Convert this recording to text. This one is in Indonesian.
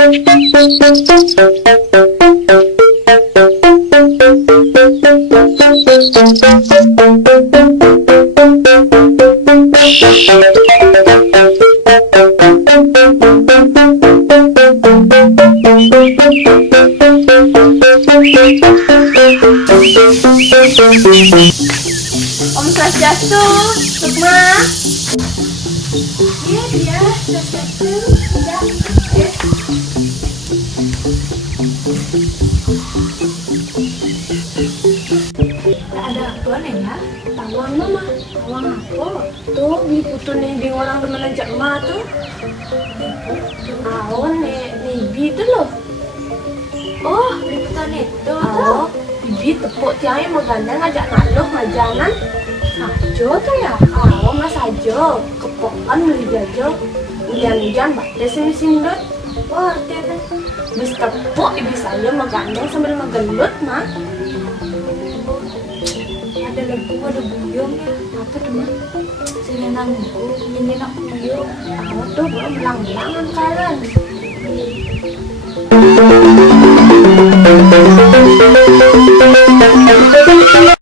Om Swastiastu, Sukma. Iya, Swastiastu. Ya. Ada apaan ya? Tawang mama. Tawang apa? Tuh, beli putu nih di orang temen aja emak tuh. Awan nih bibi loh. Oh, beli putu itu tuh. Bibi tepuk tiangnya magandang ngajak ngaluh ngajanan. Sajo tuh ya? Awan mas sajo. Kepokan beli jajo. Hujan-hujan batas sini dot. Wah, arti apa? Bis tepuk ibu saya magandang sambil magelut mah. Ada lembu, ada buyung ya. Apa tuh mah? Sini nanggu, ini nak buyung. Aku tuh belum belang-belangan kalian.